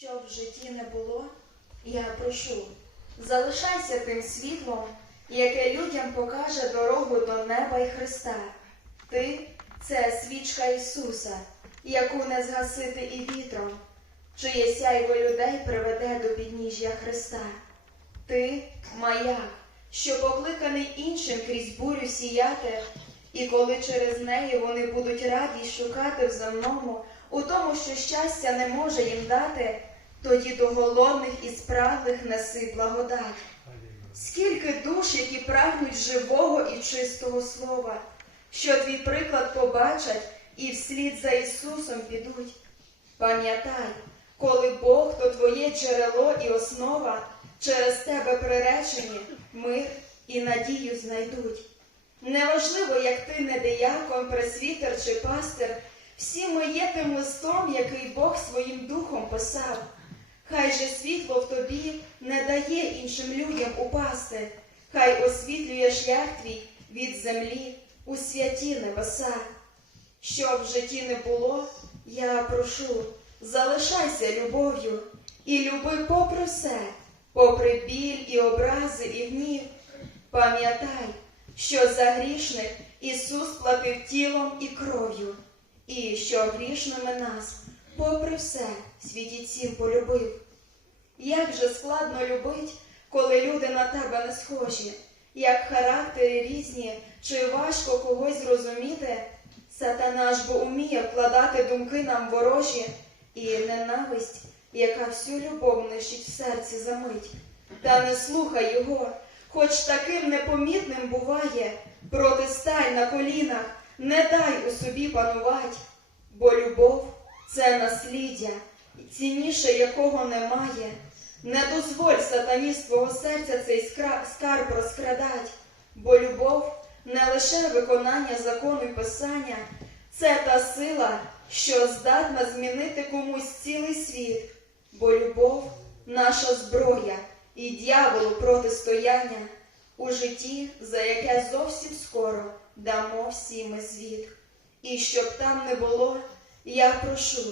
Що в житті не було, я прошу, залишайся тим світлом, яке людям покаже дорогу до неба й Христа. Ти це свічка Ісуса, яку не згасити і вітром, чиє сяйво людей приведе до підніжжя Христа. Ти маяк, що покликаний іншим крізь бурю сіяти, і коли через неї вони будуть раді шукати в земному, у тому, що щастя не може їм дати, тоді до голодних і спраглих неси благодать. Скільки душ, які прагнуть живого і чистого слова, що твій приклад побачать і вслід за Ісусом підуть. Пам'ятай, коли Бог, то твоє джерело і основа, через тебе приречені мир і надію знайдуть. Неважливо, як ти не диякон, пресвітер чи пастир, всі ми є тим листом, який Бог своїм духом писав. Хай же світло в тобі не дає іншим людям упасти, хай освітлює шлях твій від землі у святі небеса. Що в житті не було, я прошу, залишайся любов'ю і люби попри все, попри біль і образи, і гнів. Пам'ятай, що за грішних Ісус платив тілом і кров'ю, і що грішними нас, попри все, світі цім полюбив. Як же складно любить, коли люди на тебе не схожі, як характери різні, чи важко когось зрозуміти, сатана ж бо уміє вкладати думки нам ворожі і ненависть, яка всю любов нищить в серці за мить. Та не слухай його, хоч таким непомітним буває, протистань на колінах, не дай у собі панувать, бо любов це насліддя, цінніше якого немає. Не дозволь сатані з твого серця цей скарб розкрадать, бо любов не лише виконання закону й писання, це та сила, що здатна змінити комусь цілий світ, бо любов наша зброя і дьяволу протистояння у житті, за яке зовсім дамо всі ми звіт. І щоб там не було, я прошу,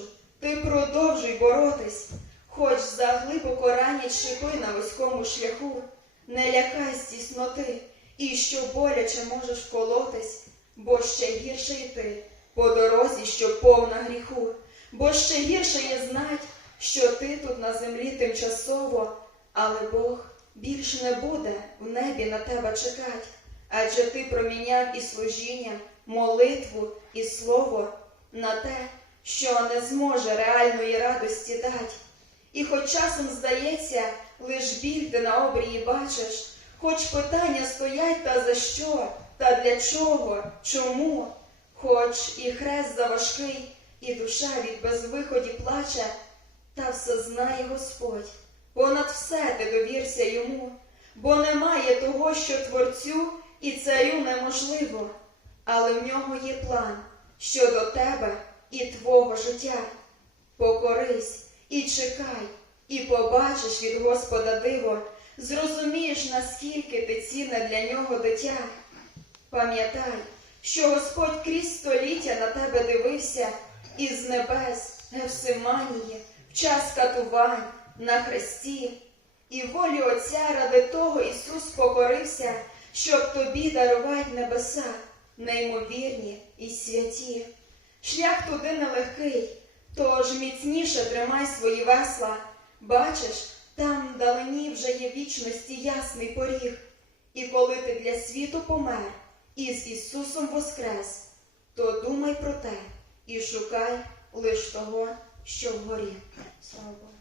ти продовжуй боротись, хоч за глибоко ранять шипи на вузькому шляху, не лякай з тісноти, і що боляче можеш колотись, бо ще гірше йти по дорозі, що повна гріху, бо ще гірше є знать, що ти тут на землі тимчасово, але Бог більш не буде в небі на тебе чекать, адже ти проміняв і служіння, молитву і слово на те, що не зможе реальної радості дать. І хоч часом здається, лиш біль ти на обрії бачиш, хоч питання стоять та за що, та для чого, чому, хоч і хрест заважкий, і душа від безвиході плаче, та все знає Господь. Понад все ти довірся йому, бо немає того, що творцю і царю неможливо, але в нього є план щодо тебе і твого життя. Покорись і чекай, і побачиш від Господа диво, зрозумієш, наскільки ти цінне для нього дитя. Пам'ятай, що Господь крізь століття на тебе дивився із небес Гевсиманії, в час катувань на хресті, і волі Отця ради того Ісус покорився, щоб тобі дарувати небеса, неймовірні і святі. Шлях туди нелегкий, тож міцніше тримай свої весла. Бачиш, там вдалині вже є вічності ясний поріг. І коли ти для світу помер і з Ісусом воскрес, то думай про те і шукай лиш того, що вгорі. Слава Богу.